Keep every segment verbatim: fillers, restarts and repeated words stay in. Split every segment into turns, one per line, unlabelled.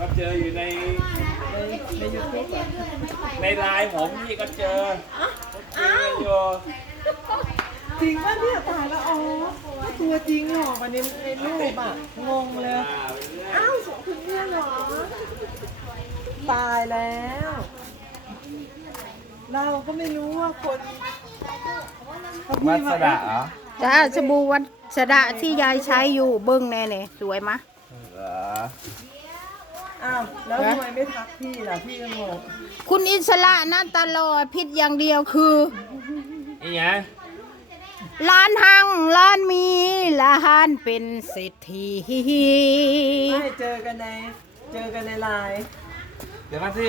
ก็เจออยู่ใน
ในในยูทูบ
ในไลน์ผมพี่ก็เจอเจออยู่
จริงป่ะเนี่ยตายแล้วอ๋อตัวจริงเหรอวันนี้ในรูปอ่ะงงเลยอ้าวสุคุณเนี่ยเหรอตายแล้ว เราก็ไม่รู้ว่าคนเขา
วั
พู
ด
ด
ส
ว่า
ดาเหรอ
จ้าสบู่วัสดะที่ยายใช้อยู่เบิ้งแน่เนี่ยสวยมะ
เหรอ
อ้าวแล้วทำไมไม่ทักพี่ล่ะพี่ก็งง
คุณอิสระนั่นตลอดผิดอย่างเดียวคือ
นี่ไง
ร้านหังร้านมีร้านเป็นเศรษฐี
ไม่เจอกันในเจอกันในไลน์
เดี๋ยวมาสิ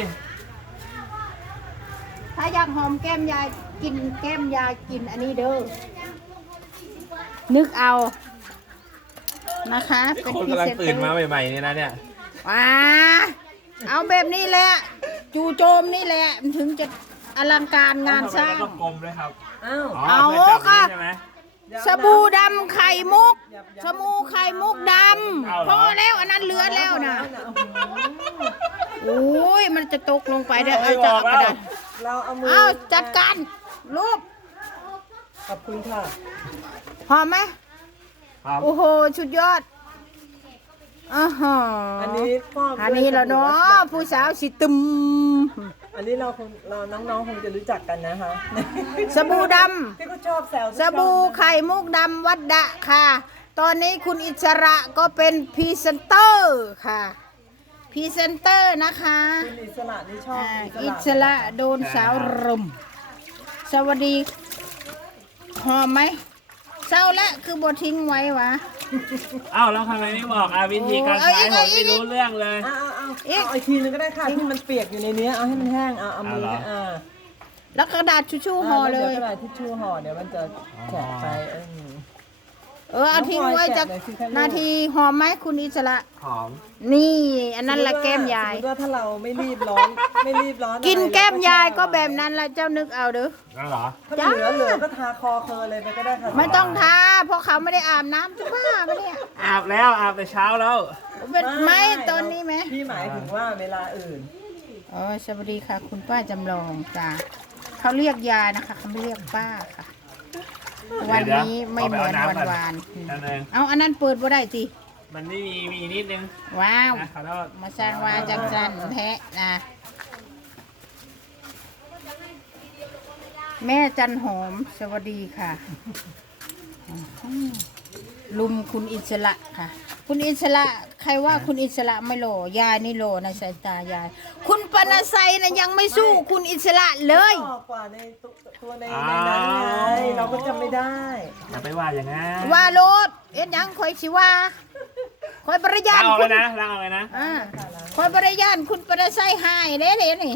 ถ้าอยากหอมแก้มยายกินแก้มยายกินอันนี้เด้อนึกเอานะคะเป็น
คน
พรี
กำลัง
เซนเต
ตื่น
อ
มา
ร์
ใหม่ๆเนี่ยนะเนี่ย
ว้าเอาแบบนี้แหละจู่โจมนี่แหละมันถึงจะอลังการงานสร้าง
แล้วก็กลมด้วยครับ
อ้าว
อ๋อ
เอา
เพื่อจับ
ค่ะ
นี้ใช่ไหม
สบู่ดำไข่มุกสบู่ไข่มุกดำพอแล้วอันนั้นเหลือแล้วนะโอ้ยมันจะตกลงไปได้เอาจะเอากระดาษ
เราเอามือ
เอาจัดการรูป
ขอบคุณค่ะ
พอไหม
ครับ
โอ้โหชุดยอดอ่าฮะ
อันนี้พ่อ
อันนี้แล้วเนาะผู้สาวสิตึม
อันนี้เราคงเราน้องๆคงจะรู้จักกันนะคะ
สบู่ด
ที่เขาชอบแซว
ำสบู่ไข่มุกดำวัดดะค่ะ ตอนนี้คุณอิสระก็เป็นพรีเซนเตอร์ค่ะพรีเซนเตอร์นะคะ
คุณอิสระนี่ชอบ
อ่าอิสระโดนสาวรุมสวัสดีหอมไหมเศร้าแล้วคือบทิ้งไว้วะ
เอ้าแล้วทำไมไม่บอกอ่ะวิธีการ
โอ้
ใช้
ย
ผ
เอา
ม
อีก
ไม่รู้เรื่องเลย
เอาเอาเอาเอาอีกทีนึงก็ได้ค่ะที่มันเปียกอยู่ในเนี้ยเอาให้มันแห้งเอาเอามือ
เอาเหรอ
อ่า
แล้วกระดาษชูชูห่อเล
ดี๋
ย
วกระดาษทิชชู่ห่อเดี๋ยวมันจะแฉะไปเออ
เออเอาทิ้งไว้จาก
น้องพลอยแกะหน่อยสิคะลูก
นาทีหอมไหมคุณอิสระ
หอม
นี่อันนั้นละแก้มยาย
สมมติว่าถ้าเราไม่รีบร้อนไม่รีบร้อน
กิน
อะไร
แก้มยายก็
เร
แบบนั้นละเจ้านึกเอาเด้อ
แล้วเหรอ
ถ้าเหลือเหลือก็ทาคอเคอเลยไปก็ได้ค่ะ
ไม่ต้องทาเพราะเขาไม่ได้อาบน้ำจุบ้าปะเนี่ย
อาบแล้วอาบแต่เช้าแล้ว
เป็นไหมตอนนี้ไหม
พี่หมายถึงว่าเวลาอื่น
อ๋อสวัสดีค่ะ คุณป้าจำลองจ้าเขาเรียกยายนะคะเขาไม่เรียกป้าค่ะ วันนี้ไม่เหมือนวันวาน
นั่นเอง
เอาอันนั้นเปิดบ่ได้สิ
มันไม่มีมีนิดนึง
ว้าว
นะขอโทษ
มาสร้างวาจังจันแท้นะแม่จันหอมสวัสดีค่ะลุมคุณอิสระค่ะ คุณอิสระใครว่าคุณอิสระไม่โหลยายนี่โหลในสายตายาย คุณปนไซนะยังไม่สู้คุณอิสระเลย
ชอบกว่าในตัวตัวในในนั้นไงเราก็จำไม่ได้
อย่าไปว่าอย่างนั้น
ว่าโลดเอ็ดหยังคอยชิว่าคอยบริยา
ล้าน งออก
คุ
เลย
ณ
นะล้างออกเลยนะ
อ่าคอยบริยานคุณปนไซหายเด้เด้นี่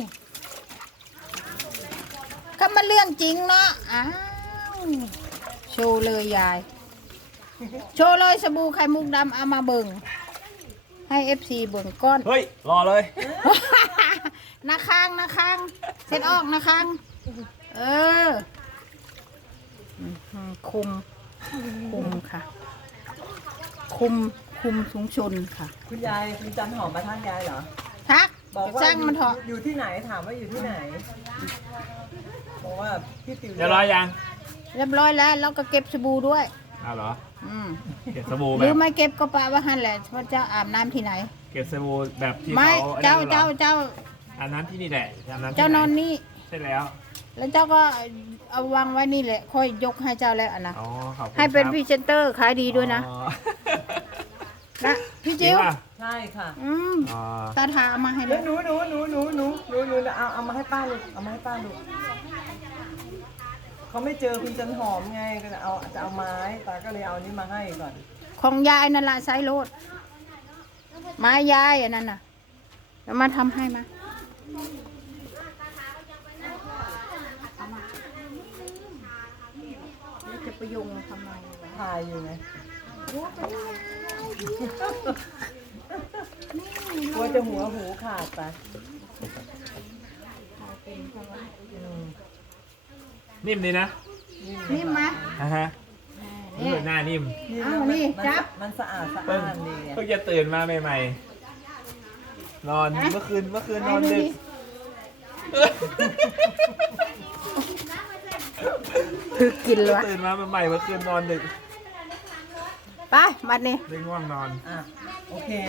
ก็มาเรื่องจริงเนาะอ้าวโชว์เลยยาย โชว์เลยสบู่ไข่มุกดำเอามาเบิ่งให้เอฟซีเบิ่งก้อน
เฮ้ยรอเลย
นาคางนาคางเสร็จออกนาคางเอออื้อหือคุม คุมค่ะ คุมคุมสูงชนค่ะ
คุณยายคุณจันหอมมาทางยายเหรอ
ทัก
บอกว่า
จ้างมันเถอะ
อยู่ที่ไหนถามว่าอยู่ที่ไหนบอกว่าพี่ติ๋ว
เดี๋ยวรอยัง
เรียบร้อยแล้วแล้วก็เก็บสบู่ด้วย
เอาเหรอ
อืม
เก็บสบู่
ห
แบ
รือบ ไม่เก็บก็ปะว่าหันแหละเพราะเจ้าอาบน้ำที่ไหน
เก็บสบู่แบบที่
ไม่
เขา
เจ้า
อันนั้น
เจ้า
หรอ
เจ้า
อันนั้นที่นี่แหละอันนั้นที่
เจ้านอน
ไห
นี่
ใช่แล้ว
แล้วเจ้าก็เอาวางไว้นี่แหละ ค่อยยกให้เจ้าแล้วอะนะ
อ๋อขอบคุณ
ให้เป็น
ครับ
พรีเซนเตอร์ขายดีด้วยนะ
อ๋อ
นะพี่
จริ
จิ๋
ง
ว
ป่ะ
ใช่ค่ะ
อืม
อ๋อ
ตาทาเอามาให้
แล้
แล้ว ว
หนูหนูหนูหนูหนูหนูหนูเอาเอามาให้ป้าลูกเอามาให้ป้าลูกเขาไม่เจอคุณจันหอมไงก็จะเอาจะเอาไม้ตาก็เลยเอานี้มาให้ก่อน
ของยายนั่นละไซโรดไม้ยายอันนั้นน่ะแล้วมาทำให้มาจะประยุงทำไมวะ
ถ่ายอยู่ไงกลัวจะหัวหูขาดไปอืม
นิ่มดีนะ
นี่มา
อ่ะฮะรู้สึกหน้านิ่ม
เอานี่
มัน
จับ
มันสะอาดสะ
เพิ่ง
อ้านดีไง
เพิ่งจะตื่นมาใหม่นอนเมื่อคืนเมื่อคืนนอนดึก
คือกินเลยวะ
ตื่นมาใหม่เมื่อคืนนอนดึก
ไปบัดนี้
ได้ง่วงนอน
อ่ะโอเค